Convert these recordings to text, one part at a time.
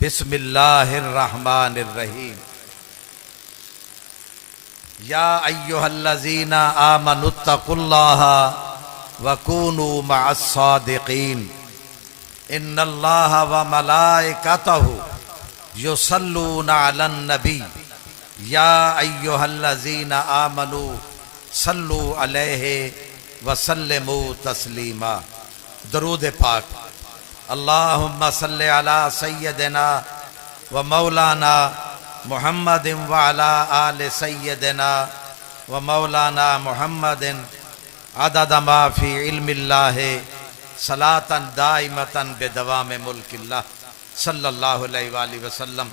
بسم اللہ الرحمن الرحیم یا ایہا الذین آمنوا اتقوا اللہ وکونوا مع الصادقین ان اللہ وملائکتہ یصلون علی النبی یا ایہا الذین آمنوا صلوا علیہ وسلموا تسلیما۔ درود پاک۔ اللہم صلی علی سیدنا و مولانا محمد وعلی آل سیدنا و مولانا محمد عدد ما فی علم اللہ صلاۃ دائمۃ بدوام ملک اللہ صلی اللہ علیہ وآلہ وسلم۔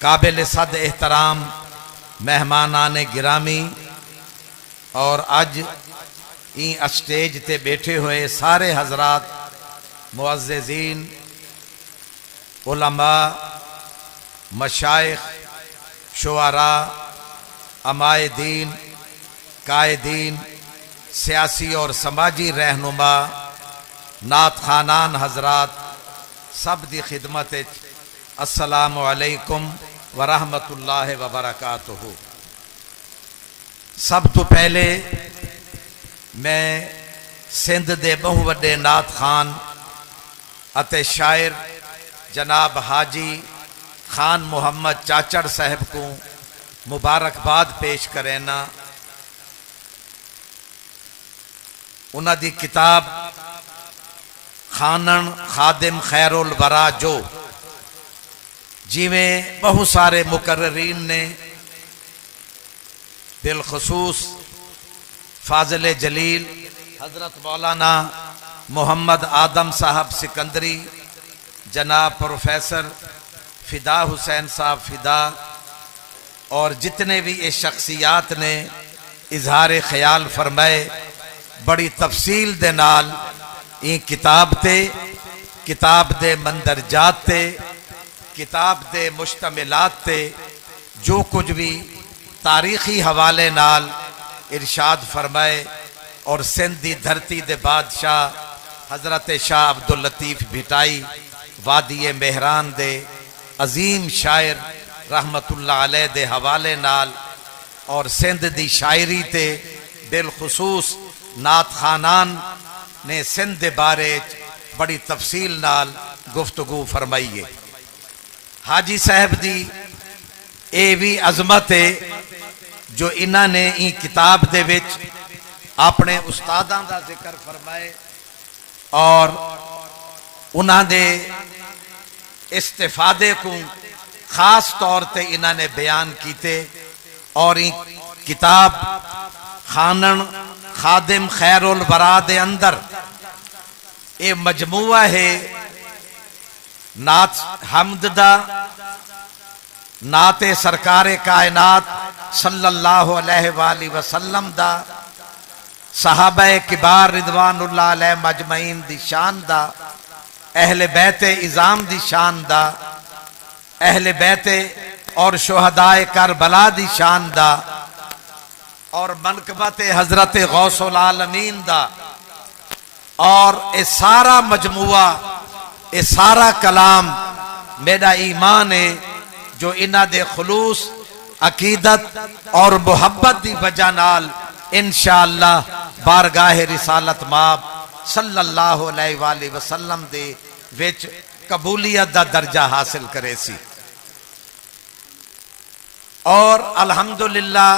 قابل صد احترام مہمانان گرامی اور اج این اسٹیج تے بیٹھے ہوئے سارے حضرات معززین علماء مشائخ شعراء امائے دین قائدین سیاسی اور سماجی رہنما نعت خوانان حضرات سب دی خدمت السلام علیکم ورحمۃ اللہ وبرکاتہ۔ سب تو پہلے میں سندھ دے بہو وڈے نعت خان اتے شاعر جناب حاجی خان محمد چاچڑ صاحب کو مبارکباد پیش کرینا۔ انہاں دی کتاب خانن خادم خیر الورا جو جیویں بہت سارے مقررین نے بالخصوص فاضل جلیل حضرت مولانا محمد آدم صاحب سکندری، جناب پروفیسر فدا حسین صاحب فدا اور جتنے بھی یہ شخصیات نے اظہار خیال فرمائے، بڑی تفصیل دے نال این کتاب دے مندرجات تے کتاب دے مشتملات تے جو کچھ بھی تاریخی حوالے نال ارشاد فرمائے، اور سندھ دی دھرتی دے بادشاہ حضرت شاہ عبداللطیف بھٹائی وادی مہران دے عظیم شاعر رحمت اللہ علیہ دے حوالے نال اور سندھ دی شاعری تے بالخصوص نعت خانان نے سندھ دے بارے بڑی تفصیل نال گفتگو فرمائیے۔ حاجی صاحب دی اے بھی عظمت ہے جو انہاں نے این کتاب دے وچ اپنے استاداں دا ذکر فرمائے اور انہاں دے استفادے کو خاص طور تے انہاں نے بیان کیتے، اور این کتاب خانن خادم خیر الورا دے اندر اے مجموعہ ہے نعت حمد دا، نعت سرکار کائنات صلی اللہ علیہ وآلہ وسلم دا، صحابہ کبار رضوان اللہ علیہ مجمعین دی شان دا، اہل بیت عظام دی شان دا، اہل بیت اور شہداء کربلا دی شان دا، اور منقبت حضرت غوث العالمین دا، اور اے سارا مجموعہ اے سارا کلام میرا ایمان ہے جو انہاں دے خلوص عقیدت اور محبت دی وجہ نال انشاءاللہ بارگاہ رسالت ماب صلی اللہ علیہ وآلہ وسلم دے وچ قبولیت دا درجہ حاصل کرے سی۔ اور الحمدللہ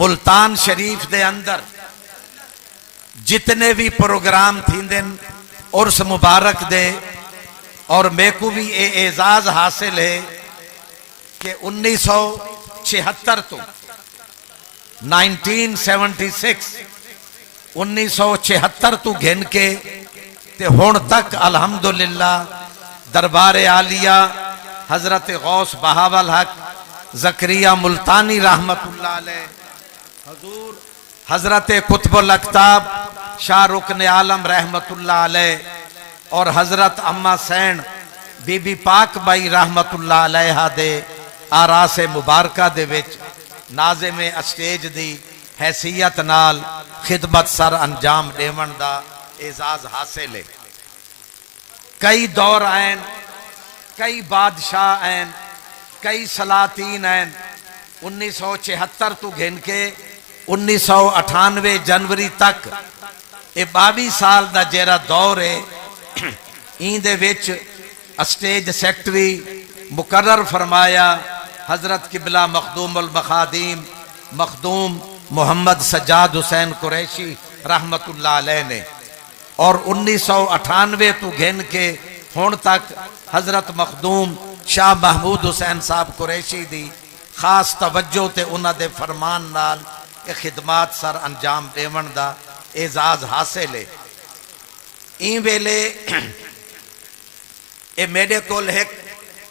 ملتان شریف دے اندر جتنے بھی پروگرام تھیندن عرس مبارک دے، اور میں کو بھی اے اعزاز حاصل ہے کہ 1976 تو 1976 تو گھن کے تے ہون تک الحمدللہ دربار عالیہ حضرت غوث بہاول حق زکریہ ملتانی رحمت اللہ علیہ، حضور حضرت قطب الاقطاب شاہ رکن عالم رحمت اللہ علیہ، اور حضرت اما سین بی بی پاک بائی رحمت اللہ علیہ دے آراس مبارکہ دے وچ ناظم اسٹیج دی حیثیت نال خدمت سر انجام دیون دا اعزاز حاصل ہے۔ کئی دور آئین، کئی بادشاہ آئین، کئی سلاطین آئین۔ 1976 تو گھن کے 1998 جنوری تک یہ 22 سال دا جیرا دور ہے، این دے وچ اسٹیج سیکٹری مقرر فرمایا حضرت قبلہ مخدوم المخادیم مخدوم محمد سجاد حسین قریشی رحمت اللہ علیہ نے، اور 1998 تو گھن کے ہون تک حضرت مخدوم شاہ محمود حسین صاحب قریشی دی خاص توجہ تے انہاں دے فرمان نال یہ خدمات سر انجام دیون دا اعزاز حاصل ہے۔ این ویلے اے میرے کول ایک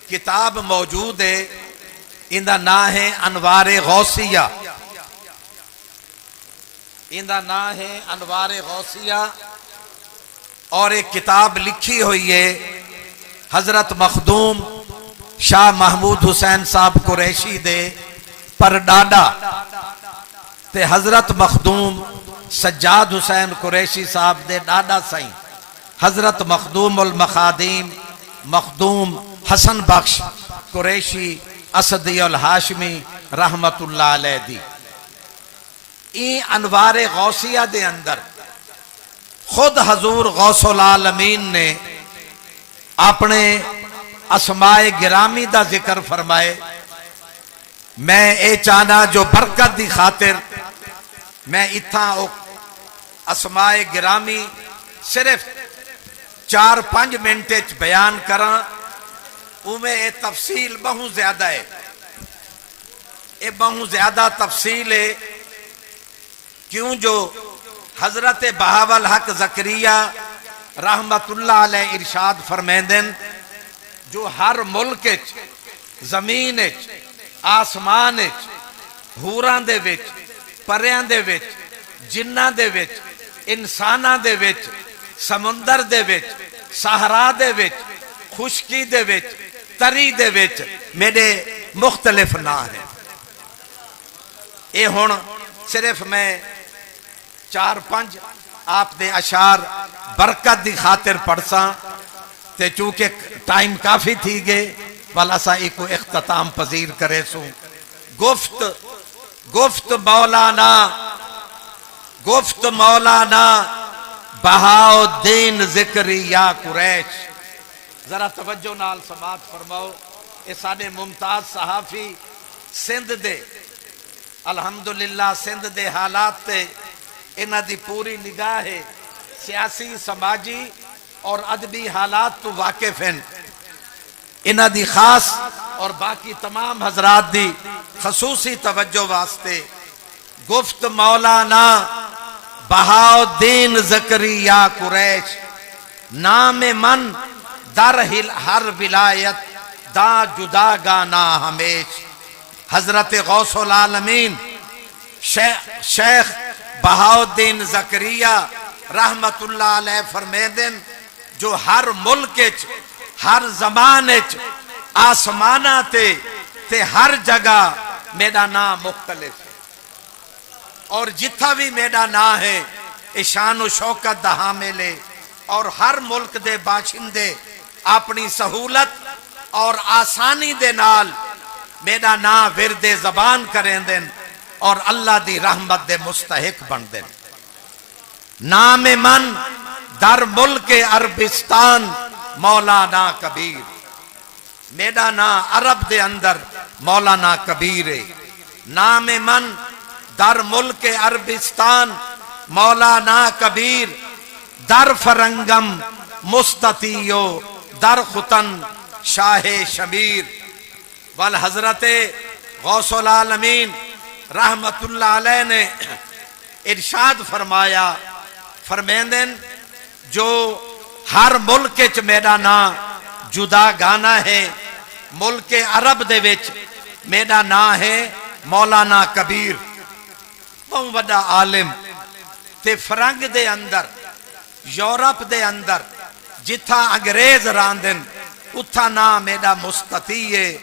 کتاب موجود ہے، ان دا نام ہے انوار غوثیہ، ان دا نام ہے انوار غوثیہ، اور ایک کتاب لکھی ہوئی ہے حضرت مخدوم شاہ محمود حسین صاحب قریشی دے پر ڈاڈا تے حضرت مخدوم سجاد حسین قریشی صاحب دے ڈاڈا سائیں حضرت مخدوم المخادیم مخدوم حسن بخش قریشی اسدی الہاشمی رحمت اللہ علیہ دی۔ این انوار غوثیہ دے اندر خود حضور غوث العالمین نے اپنے اسماء گرامی دا ذکر فرمائے۔ میں اے چاہنا جو برکت دی خاطر میں اتھا اسماء گرامی صرف 4-5 منٹ بیان کراں، میں اے تفصیل بہت زیادہ ہے، اے بہت زیادہ تفصیل ہے، کیوں جو حضرت بہاول حق زکریہ رحمت اللہ علیہ ارشاد فرمیندن جو ہر ملک زمین آسمان ہوران دے وچ پریاں دے وچ جناں دے وچ انساناں دے وچ سمندر دے وچ صحرا دے وچ خشکی دے وچ تری دے وچ میرے مختلف نام ہیں۔ اے ہن صرف میں 4-5 آپ دے اشعار برکت دی خاطر پڑھساں تے چونکہ ٹائم کافی تھی گئے والا سا ایک اختتام پذیر کرے سوں۔ گفت مولانا بہاؤالدین ذکری یا قریش، ذرا توجہ نال سماعت فرماؤ۔ اے ساڈے ممتاز صحافی سندھ دے الحمدللہ سندھ دے حالات تے انہاں دی پوری نگاہ ہے، سیاسی سماجی اور ادبی حالات تو واقف ہیں، انہاں دی خاص اور باقی تمام حضرات دی خصوصی توجہ واسطے گفت مولانا بہاؤالدین ذکری یا قریش، نام من در ہر ولایت دا جدا گانا ہمیش۔ حضرت غوث العالمین شیخ بہاؤالدین زکریہ رحمت اللہ علیہ فرمیدن جو ہر ملک ہر زمان آسمانہ تے ہر جگہ میرا نام مختلف ہے، اور جتھا بھی میرا نام ہے شان و شوکت دا حامل ہے، اور ہر ملک دے باشندے اپنی سہولت اور آسانی دے نال میرا نام ورد زبان کریں دن اور اللہ دی رحمت دے مستحق بن دن۔ نام من در ملک عربستان مولانا کبیر، میرا نام عرب دے اندر مولانا کبیر ہے۔ نام من در ملک عربستان مولانا کبیر، در فرنگم مستطیع در خطن شاہ شمیر۔ والحضرت غوث العالمین رحمت اللہ علیہ نے ارشاد فرمایا، فرمیندن جو ہر ملک چ میرا نام جدا گانا ہے، ملک عرب دے وچ میرا نام ہے مولانا کبیر، بہت بڑا عالم، تے فرنگ دے اندر یورپ دے اندر جتھا انگریز راندن اتھا نام میرا مستطیع ہے،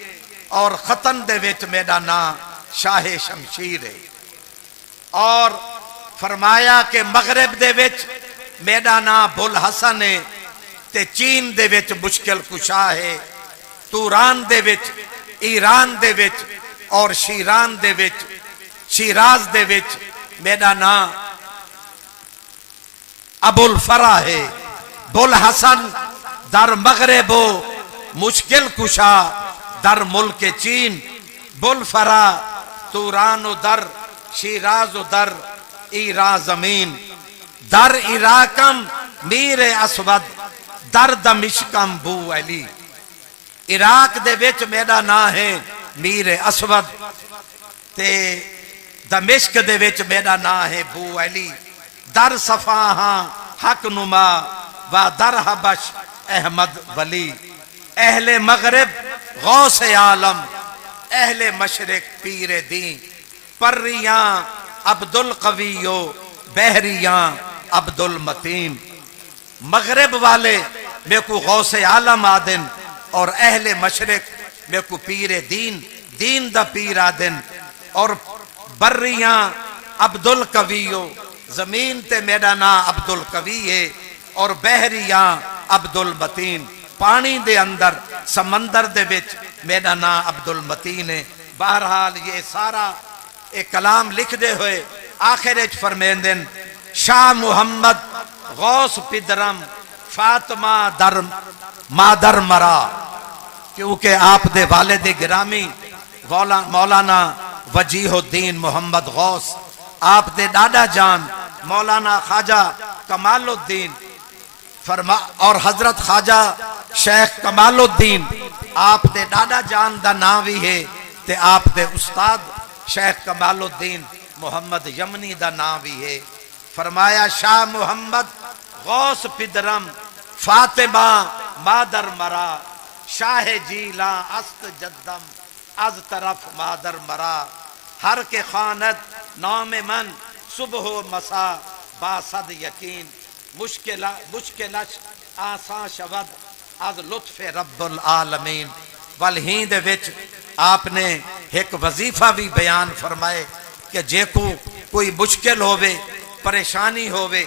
اور ختن دے وچ میرا نام شاہ شمشیر ہے۔ اور فرمایا کہ مغرب دے وچ میرا نام بل حسن ہے، تے چین دے وچ مشکل کشا ہے، توران دے وچ، ایران دے وچ اور شیران دے وچ، شیراز دے وچ میرا نام ابو الفرا ہے، بوالحسن در مغرب و مشکل کشا در ملک چین، بوالفرا توران و در شیراز و در ایران زمین، در عراقم میر اسود در دمشقم بو علی، عراق دے وچ میرا نام ہے میر اسود تے دمشق دے وچ میرا نام ہے بو علی، در صفاہاں حق نما و در حبش احمد ولی، اہل مغرب غوث عالم، اہل مشرق پیر دین، پریاں عبد القوی و بحریاں عبد المتین، مغرب والے میں کو غوث عالم آدن اور اہل مشرق میں کو پیر دین، دین دا پیر آدن، اور بریاں عبد القوی و زمین تے میرا نام عبد القوی ہے، اور بحریاں عبد المتین، پانی دے اندر سمندر دے وچ میرا نام عبد المتین ہے۔ بہرحال یہ سارا ایک کلام لکھ دے ہوئے آخر اچ فرمیندن شاہ محمد غوث پدرم فاطمہ در مادر مرا، کیونکہ آپ دے والد گرامی مولانا وجیہ الدین محمد غوث، آپ دے ڈاڈا جان مولانا خواجہ کمال الدین اور حضرت خواجہ شیخ کمال الدین، آپ دے ڈاڈا جان دا نام بھی ہے تے آپ دے استاد شیخ کمال الدین محمد یمنی دا نام بھی ہے۔ فرمایا شاہ محمد غوث پدرم فاطمہ مادر مرا، شاہ جیلا است جدم از طرف مادر مرا، ہر کے خانت نام من صبح و مسا باسد یقین، مشکلش آسان شود از لطف رب العالمین۔ والہین دے وچ آپ نے ایک وظیفہ بھی بیان فرمائے کہ جے کو کوئی مشکل ہوئے پریشانی ہوئے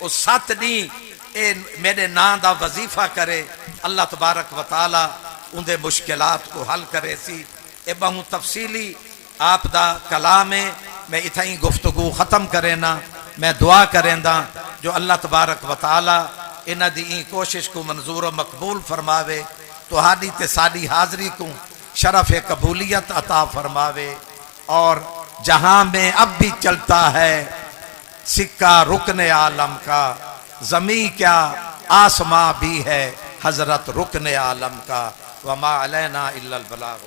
اس 7 دن اے میرے نام دا وظیفہ کرے، اللہ تبارک و تعالی ان دے مشکلات کو حل کرے سی۔ اے بہت تفصیلی آپ دا کلام ہے، میں اتھائی گفتگو ختم کرے نا، میں دعا کریں دا جو اللہ تبارک و تعالی انہ دی کوشش کو منظور و مقبول فرماوے، تو ہادی تے ساڈی حاضری کو شرف قبولیت عطا فرماوے، اور جہاں میں اب بھی چلتا ہے سکہ رکن عالم کا، زمین کیا آسماں بھی ہے حضرت رکن عالم کا، وما علینا الا البلاغ۔